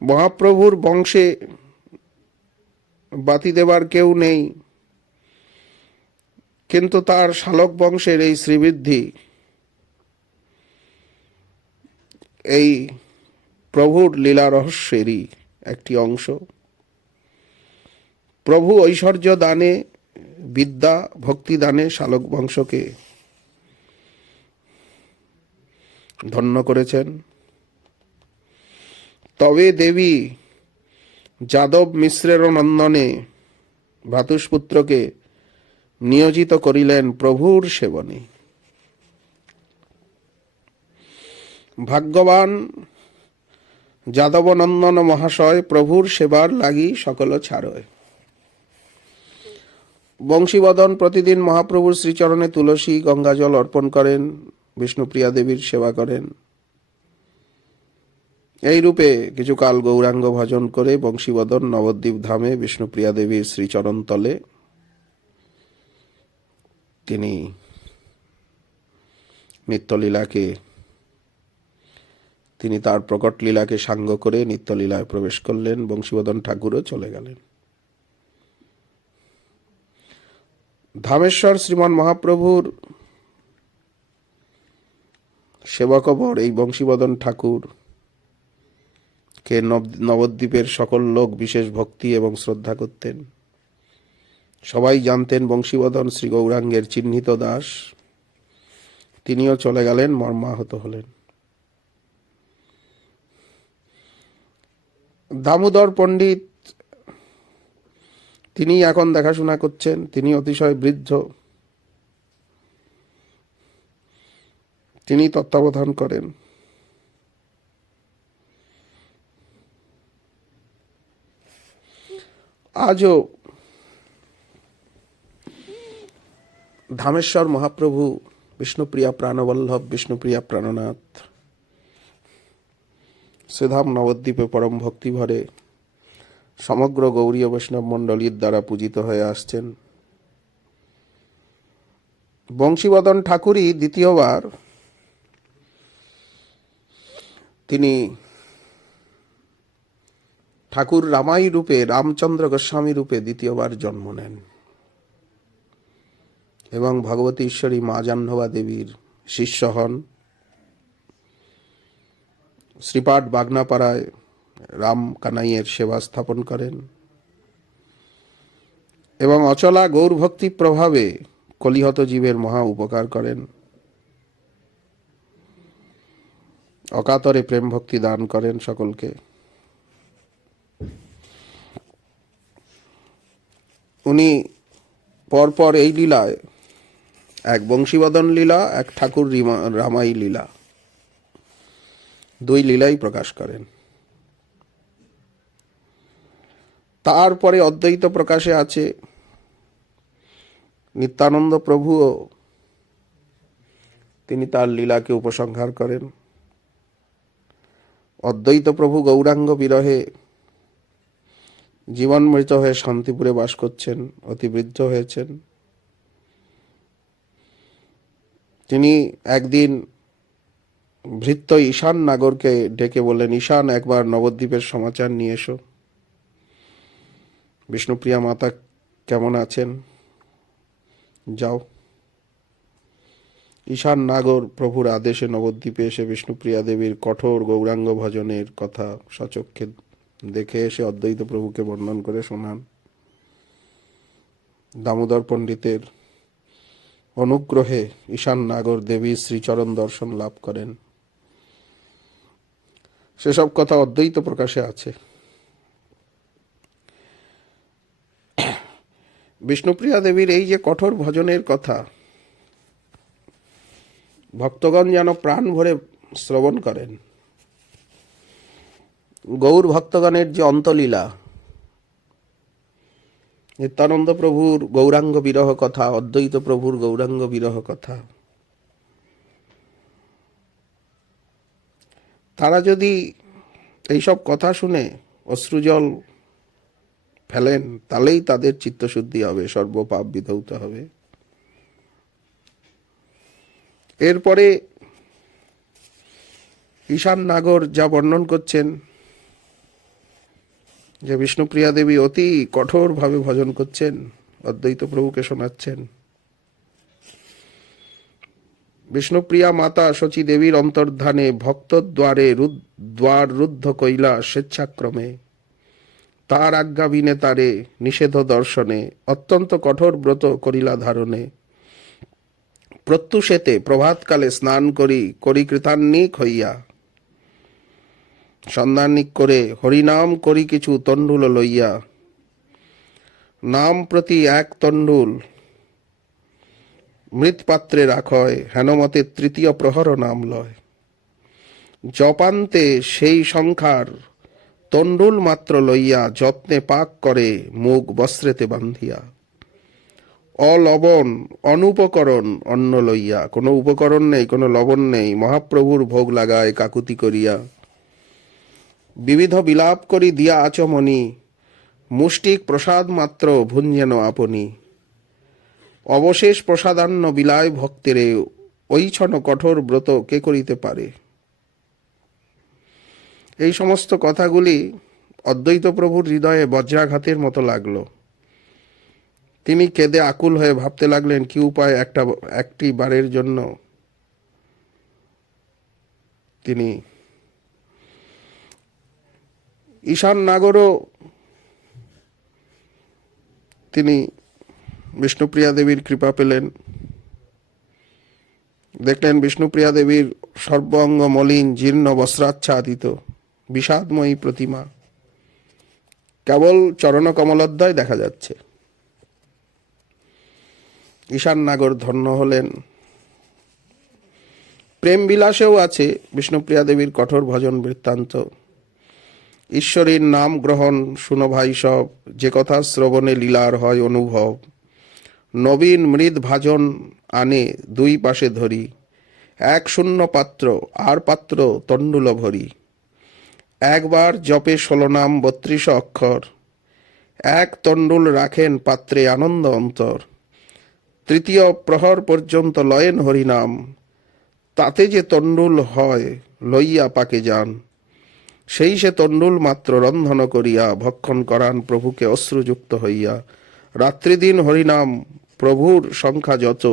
মহাপ্রভুর বংশে বাতি দেবার কেউ নেই, কিন্তু তার শালক বংশের এই শ্রীবৃদ্ধি এই প্রভুর লীলা রহস্যেরই একটি অংশ। প্রভু ঐশ্বর্য দানে বিদ্যা ভক্তিদানে শালক বংশকে ধন্য করেছেন। তবে দেবী যাদব মিশ্রের নন্দনে ভ্রাতুষ্পুত্রকে নিয়োজিত করিলেন প্রভুর সেবনে। ভাগ্যবান যাদবনন্দন মহাশয় প্রভুর সেবার লাগি সকল ছাড়য়। বংশীবদন প্রতিদিন মহাপ্রভুর শ্রীচরণে তুলসী গঙ্গাজল অর্পণ করেন, বিষ্ণুপ্রিয়া দেবীর সেবা করেন। এই রূপে কিছুকাল গৌরাঙ্গ ভজন করে বংশীবদন নবদ্বীপ ধামে বিষ্ণুপ্রিয়া দেবীর শ্রীচরণ তলে তিনি নিত্যলীলাকে তিনি তার প্রকট লীলাকে সাঙ্গ করে নিত্যলীলায় প্রবেশ করলেন। বংশীবদন ঠাকুরও চলে গেলেন। ধামেশ্বর শ্রীমান মহাপ্রভুর সেবকবর এই বংশীবদন ঠাকুর কে নবদ্বীপের সকল লোক বিশেষ ভক্তি এবং শ্রদ্ধা করতেন। সবাই জানতেন বংশীবদন শ্রী গৌরাঙ্গের চিহ্নিত দাস। তিনিও চলে গেলেন, মর্মাহত হলেন। দামোদর পণ্ডিত তিনি এখন দেখাশোনা করছেন। তিনি অতিশয় বৃদ্ধ, তিনি তত্ত্বাবধান করেন। আজও ধামেশ্বর মহাপ্রভু বিষ্ণুপ্রিয়া প্রাণবল্লভ, বিষ্ণুপ্রিয়া প্রাণনাথ শ্রীধাম নবদ্বীপে পরম ভক্তি ভরে সমগ্র গৌরীয় বৈষ্ণব মণ্ডলীর দ্বারা পূজিত হয়ে আসছেন। বংশীবদন ঠাকুরই দ্বিতীয়বার তিনি ঠাকুর রামাই রূপে, রামচন্দ্র গোস্বামী রূপে দ্বিতীয়বার জন্ম নেন এবং ভগবতী ঈশ্বরী মা জাহ্নবা দেবীর শিষ্য হন। শ্রীপাঠ বাগনাপাড়ায় রাম কানাইয়ের সেবা স্থাপন করেন এবং অচলা গৌরভক্তি প্রভাবে কলিহত জীবের মহা উপকার করেন। অকাতরে প্রেম ভক্তি দান করেন সকলকে। উনি পরপর এই লীলায়, এক বংশীবদন লীলা, এক ঠাকুর রামাই লীলা, দুই লীলাই প্রকাশ করেন। তারপরে অদ্বৈত প্রকাশে আছে। নিত্যানন্দ প্রভুও তিনি তার লীলাকে উপসংহার করেন। অদ্বৈত প্রভু গৌরাঙ্গ বিরহে জীবন মৃত হয়ে শান্তিপুরে বাস করছেন, অতি বৃদ্ধ হয়েছেন। তিনি একদিন ভৃত্য ঈশান নাগরকে ডেকে বললেন, ঈশান, একবার নবদ্বীপের সমাচার নিয়ে এসো। বিষ্ণুপ্রিয়া মাতা কেমন আছেন, যাও। ঈশান নাগর প্রভুর আদেশে নবদ্বীপে এসে বিষ্ণুপ্রিয়া দেবীর কঠোর গৌরাঙ্গ ভজনের কথা সচক্ষে দেখে এসে অদ্বৈত প্রভুকে বর্ণন করে শোনান। দামোদর পণ্ডিতের অনুগ্রহে ঈশান নাগর দেবীর শ্রীচরণ দর্শন লাভ করেন। সেসব কথা অদ্বৈত প্রকাশে আছে। বিষ্ণুপ্রিয়া দেবীর এই যে কঠোর ভজনের কথা ভক্তগণ যেন প্রাণ ভরে শ্রবণ করেন। গৌর ভক্তগণের যে অন্তলীলা, নিত্যানন্দ প্রভুর গৌরাঙ্গ বিরহ কথা, অদ্বৈত প্রভুর গৌরাঙ্গ বিরহ কথা, তারা যদি এইসব কথা শুনে অশ্রুজল ফেলেন, তাহলেই তাদের চিত্তশুদ্ধি হবে, সর্বপাপ বিধৌত হবে। এরপরে ঈশান নাগর যা বর্ণন করছেন যে বিষ্ণুপ্রিয়া দেবী অতি কঠোরভাবে ভজন করছেন, অদ্বৈত প্রভুকে শোনাচ্ছেন। বিষ্ণুপ্রিয়া মাতা শচী দেবীর অন্তর্ধানে ভক্ত দ্বার রুদ্ধ কইলা স্বেচ্ছাক্রমে তার আজ্ঞা বিনে তারে নিষেধ দর্শনে, অত্যন্ত কঠোর ব্রত করিলা ধারণে। প্রত্যুষেতে প্রভাতকালে স্নান করি, করি কৃতান্নিক হইয়া। সন্ধানিক করে হরিনাম করি কিছু তণ্ডুল লইয়া। নাম প্রতি এক তণ্ডুল মৃৎপাত্রে রাখয়, হেনমতে তৃতীয় প্রহর নাম লয়। জপান্তে সেই সংখ্যার তণ্ডুল মাত্র লইয়া যত্নে পাক করে মুখ বস্ত্রেতে বান্ধিয়া। অলবণ অনুপকরণ অন্ন লইয়া, কোনো উপকরণ নেই, কোনো লবণ নেই, মহাপ্রভুর ভোগ লাগায় কাকুতি করিয়া। বিবিধ বিলাপ করি দিয়া আচমনি, মুষ্টিক প্রসাদ মাত্র ভুঞ্জেন আপনি। অবশেষ প্রসাদান্ন বিলায় ভক্তেরে, ওইছন কঠোর ব্রত কে করিতে পারে। এই সমস্ত কথাগুলি অদ্বৈত প্রভুর হৃদয়ে বজ্রাঘাতের মতো লাগলো। তিনি কেঁদে আকুল হয়ে ভাবতে লাগলেন কি উপায় একটি বারের জন্য তিনি ঈশান নাগরও তিনি বিষ্ণুপ্রিয়া দেবীর কৃপা পেলেন। দেখলেন বিষ্ণুপ্রিয়া দেবীর সর্বাঙ্গ মলিন, জীর্ণ, বস্ত্রাচ্ছাদিত, বিষাদময়ী প্রতিমা, কেবল চরণ কমলোদ্দয় দেখা যাচ্ছে। ঈশান নাগর ধন্য হলেন। প্রেম বিলাসেও আছে বিষ্ণুপ্রিয়া দেবীর কঠোর ভজন বৃত্তান্ত। ঈশ্বরীর নাম গ্রহণ শুনো ভাই সব, যে কথা শ্রবণে লীলার হয় অনুভব। নবীন মৃদ ভাজন আনে দুই পাশে ধরি, এক শূন্য পাত্র আর পাত্র তণ্ডুল ভরি। একবার জপে 16 নাম 32 অক্ষর, এক তণ্ডুল রাখেন পাত্রে আনন্দ অন্তর। তৃতীয় প্রহর পর্যন্ত লয়েন হরিনাম, তাতে যে তণ্ডুল হয় লইয়া পাকে যান। সেই সে তণ্ডুল মাত্র রন্ধন করিয়া, ভক্ষণ করান প্রভুকে অশ্রুযুক্ত হইয়া। রাত্রিদিন হরিনাম প্রভুর সংখ্যা যত,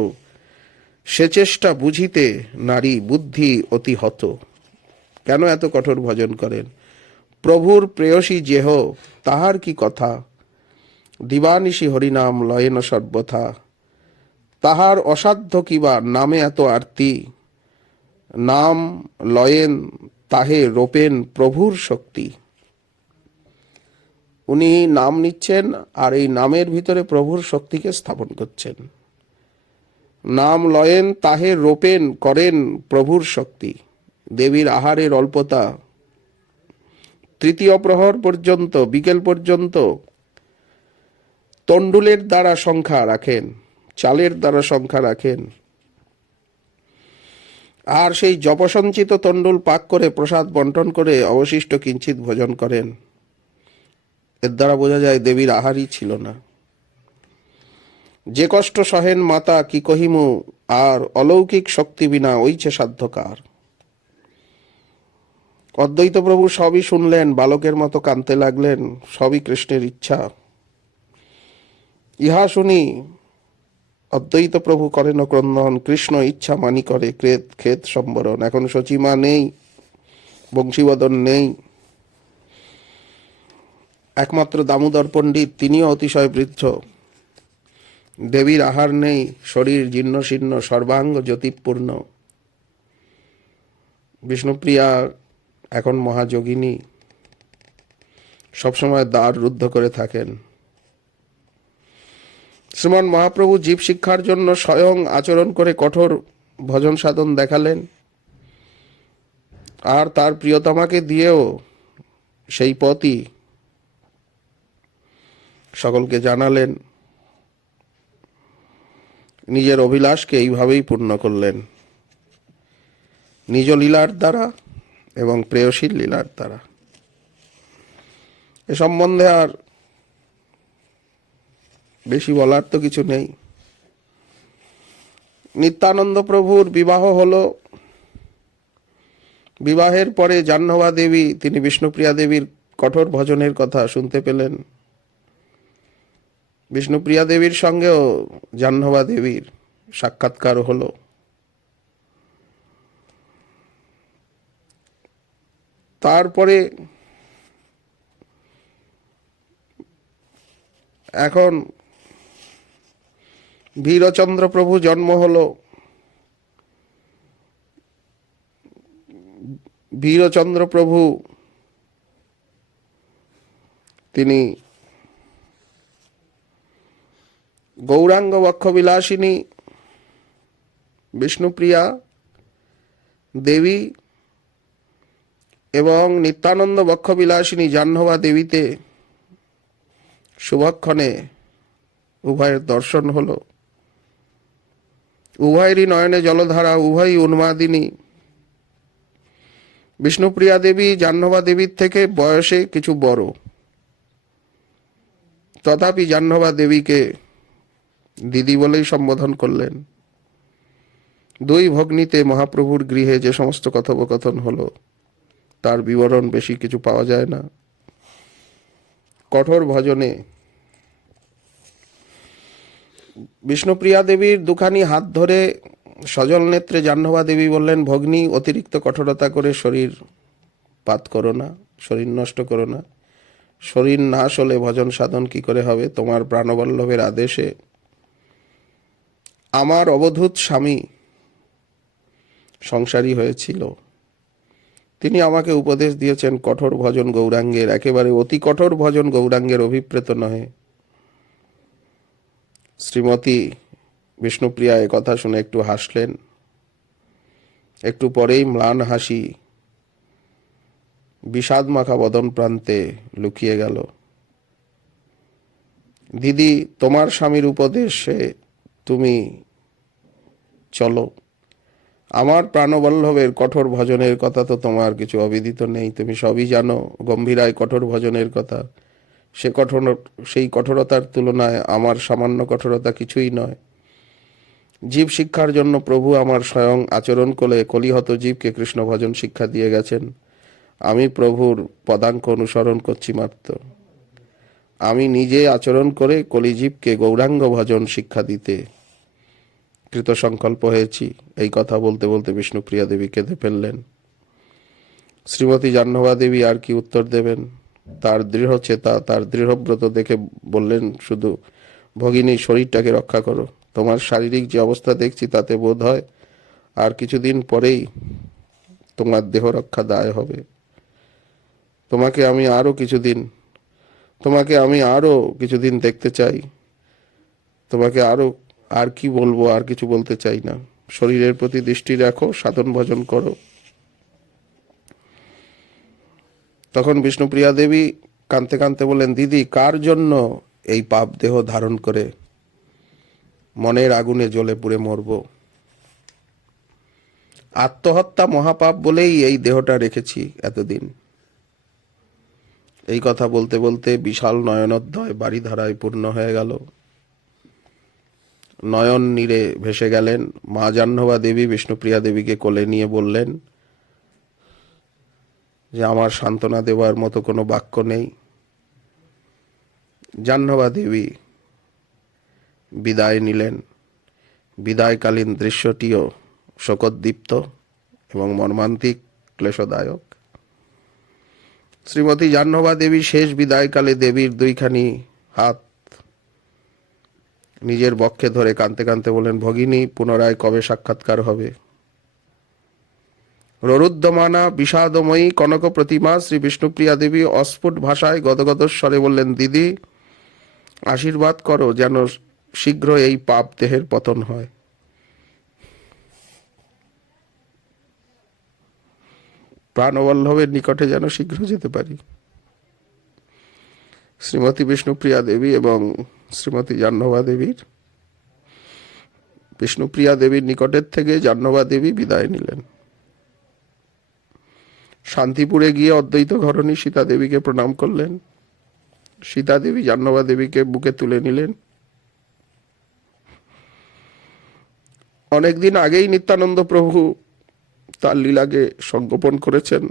সে চেষ্টা বুঝিতে নারী বুদ্ধি অতি হত। কেন এত কঠোর ভজন করেন? প্রভুর প্রেয়সী যেহ, তাহার কি কথা। দিবানিশি হরিনাম লয়েন সর্বথা, তাহার অসাধ্য কিবা নামে এত আরতি। নাম লয়েন তাহে রোপেন প্রভুর শক্তি। উনি নাম নিচ্ছেন আর এই নামের ভিতরে প্রভুর শক্তিকে স্থাপন করছেন। নাম লয়েন তাহে রোপেন করেন প্রভুর শক্তি। দেবীর আহারের অল্পতা, তৃতীয় প্রহর পর্যন্ত, বিকেল পর্যন্ত তণ্ডুলের দ্বারা সংখ্যা রাখেন, চালের দ্বারা সংখ্যা রাখেন, আর সেই জপসঞ্চিত তণ্ডুল পাক করে প্রসাদ বন্টন করে অবশিষ্ট কিঞ্চিত ভোজন করেন। এর দ্বারা বোঝা যায় দেবীর আহারই ছিল না। যে কষ্ট সহেন মাতা কি কহিমু, আর অলৌকিক শক্তি বিনা ওইছে সাধ্যকার। অদ্বৈত প্রভু সবই শুনলেন, বালকের মতো কাঁদতে লাগলেন, সবই কৃষ্ণের ইচ্ছা। ইহা শুনি অদ্বৈত প্রভু করেন ক্রন্দন, কৃষ্ণ ইচ্ছা মানি করে ক্রেত ক্ষেত সম্বরণ। এখন সচিমা নেই, বংশীবদন নেই, একমাত্র দামোদর পণ্ডিত, তিনিও অতিশয় বৃদ্ধ। দেবীর আহার নেই, শরীর জীর্ণ শীর্ণ, সর্বাঙ্গ জ্যোতিপূর্ণ। বিষ্ণুপ্রিয়া এখন মহাযোগিনী, সবসময় দ্বার রুদ্ধ করে থাকেন। শ্রীমান মহাপ্রভু জীব শিক্ষার জন্য স্বয়ং আচরণ করে কঠোর ভজন সাধন দেখালেন, আর তার প্রিয়তমাকে দিয়েও সেই পথই সকলকে জানালেন। নিজের অভিলাষকে এইভাবেই পূর্ণ করলেন, নিজ লীলার দ্বারা এবং প্রেয়সীর লীলার দ্বারা। এ সম্বন্ধে আর বেশি বলার তো কিছু নেই। নিত্যানন্দ প্রভুর বিবাহ হলো। বিবাহের পরে জাহ্নবা দেবী, তিনি বিষ্ণুপ্রিয়া দেবীর কঠোর ভজনের কথা শুনতে পেলেন। বিষ্ণুপ্রিয়া দেবীর সঙ্গেও জাহ্নবা দেবীর সাক্ষাৎকার হলো। তারপরে এখন বীরচন্দ্র প্রভু জন্ম হলো। বীরচন্দ্র প্রভু তিনি গৌরাঙ্গ বক্ষবিলাসিনী বিষ্ণুপ্রিয়া দেবী এবং নিত্যানন্দ বক্ষবিলাসিনী জাহ্নবা দেবীতে শুভক্ষণে উভয়ের দর্শন হল। উভয়েরই নয়নে জলধারা, উভয়ই উন্মাদিনী। বিষ্ণুপ্রিয়া দেবী জাহ্নবা দেবীর থেকে বয়সে কিছু বড়, তথাপি জাহ্নবা দেবীকে দিদি বলেই সম্বোধন করলেন। দুই ভগ্নীতে মহাপ্রভুর গৃহে যে সমস্ত কথোপকথন হলো তার বিবরণ বেশি কিছু পাওয়া যায় না। কঠোর ভজনে বিষ্ণুপ্রিয়া দেবীর দুখানি হাত ধরে সজল নেত্রে জাহ্নবা দেবী বললেন, ভগ্নী, অতিরিক্ত কঠোরতা করে শরীর পাত করো না, শরীর নষ্ট করো না। শরীর নাশ হলে ভজন সাধন কি করে হবে? তোমার প্রাণবল্লভের আদেশে আমার অবধূত স্বামী সংসারী হয়েছিল। তিনি আমাকে উপদেশ দিয়েছেন কঠোর ভজন গৌরাঙ্গের, একেবারে অতি কঠোর ভজন গৌরাঙ্গের অভিপ্রেত নহে। শ্রীমতী বিষ্ণুপ্রিয়া এ কথা শুনে একটু হাসলেন। একটু পরেই ম্লান হাসি বিষাদ মাখা বদন প্রান্তে লুকিয়ে গেল। দিদি, তোমার স্বামীর উপদেশে তুমি চলো। আমার প্রাণবল্লভের কঠোর ভজনের কথা তো তোমার কিছু অবিদিত নেই, তুমি সবই জানো। গম্ভীরায় কঠোর ভজনের কথা, সেই কঠোরতার তুলনায় আমার সামান্য কঠোরতা কিছুই নয়। জীব শিক্ষার জন্য প্রভু আমার স্বয়ং আচরণ করে কলিহত জীবকে কৃষ্ণ ভজন শিক্ষা দিয়ে গেছেন। আমি প্রভুর পদাঙ্ক অনুসরণ করছি মাত্র। আমি নিজে আচরণ করে কলিজীবকে গৌরাঙ্গ ভজন শিক্ষা দিতে কৃত সংকল্প হয়েছি। এই কথা বলতে বলতে বিষ্ণুপ্রিয়া দেবী কেঁদে ফেললেন। শ্রীমতী জাহ্নবা দেবী আর কি উত্তর দেবেন? তার দৃঢ় চেতা, তার দৃঢ়ব্রত দেখে বললেন শুধু, ভগিনী, শরীরটাকে রক্ষা করো। তোমার শারীরিক যে অবস্থা দেখছি তাতে বোধ হয় আর কিছুদিন পরেই তোমার দেহ রক্ষা দায় হবে। তোমাকে আমি আরো কিছুদিন দেখতে চাই। তোমাকে আর কি বলবো, আর কিছু বলতে চাই না। শরীরের প্রতি দৃষ্টি রাখো, সাধন ভজন করো। তখন বিষ্ণুপ্রিয়া দেবী কাঁদতে কাঁদতে বললেন, দিদি, কার জন্য এই পাপ দেহ ধারণ করে মনের আগুনে জ্বলে পুড়ে মরব? আত্মহত্যা মহাপাপ বলেই এই দেহটা রেখেছি এতদিন। এই কথা বলতে বলতে বিশাল নয়নোদ্বয় বাড়িধারায় পূর্ণ হয়ে গেল। নয়ন নীরে ভেসে গেলেন। মা জাহ্নবা দেবী বিষ্ণুপ্রিয়া দেবীকে কোলে নিয়ে বললেন যে আমার সান্ত্বনা দেওয়ার মতো কোনো বাক্য নেই। জাহ্নবা দেবী বিদায় নিলেন। বিদায়কালীন দৃশ্যটিও শোকোদ্দীপ্ত এবং মর্মান্তিক, ক্লেশদায়ক। শ্রীমতী জাহ্নবা দেবী শেষ বিদায়কালে দেবীর দুইখানি হাত নিজের বক্ষে ধরে কাঁদতে কাঁদতে বলেন, ভগিনী, পুনরায় কবে সাক্ষাৎকার হবে? ররুদ্ধমানা বিষাদময়ী কনক প্রতিমা শ্রী বিষ্ণুপ্রিয়া দেবী অস্ফুট ভাষায় গদগদ স্বরে বললেন, দিদি, আশীর্বাদ করো যেন শীঘ্র এই পাপ দেহের পতন হয়। প্রাণবল্লভের নিকটে যেন শীঘ্র যেতে পারি। শ্রীমতী বিষ্ণুপ্রিয়া দেবী এবং শ্রীমতী জাহ্নবা দেবীর বিষ্ণুপ্রিয়া দেবীর নিকটের থেকে জাহ্নবা দেবী বিদায় নিলেন। শান্তিপুরে গিয়ে অদ্বৈত ঘরণী সীতা দেবীকে প্রণাম করলেন। সীতা দেবী জাহ্নবা দেবীকে বুকে তুলে নিলেন। অনেকদিন আগেই নিত্যানন্দ প্রভু তার লীলাকে সংগোপন করেছেন।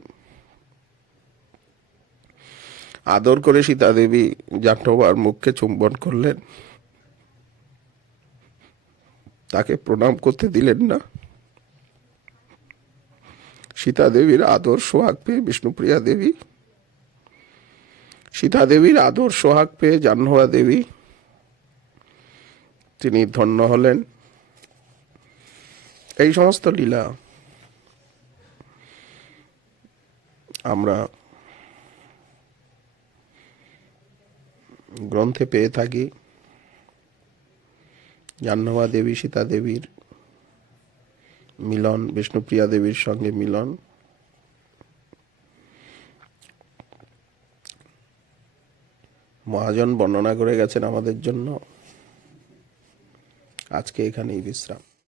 আদর করে সীতা দেবী জাহ্নবার মুখকে চুম্বন করলেন। তাকে প্রণাম করতে দিলেন না। সীতা দেবীর আদর সোহাগ পেয়ে সীতা দেবীর আদর সোহাগ পেয়ে জাহ্নবা দেবী তিনি ধন্য হলেন। এই সমস্ত লীলা আমরা গ্রন্থে পেয়ে থাকি। জাহ্নবা দেবী সীতা দেবীর মিলন, বিষ্ণুপ্রিয়া দেবীর সঙ্গে মিলন, মহাজন বর্ণনা করে গেছেন আমাদের জন্য। আজকে এখানেই বিশ্রাম।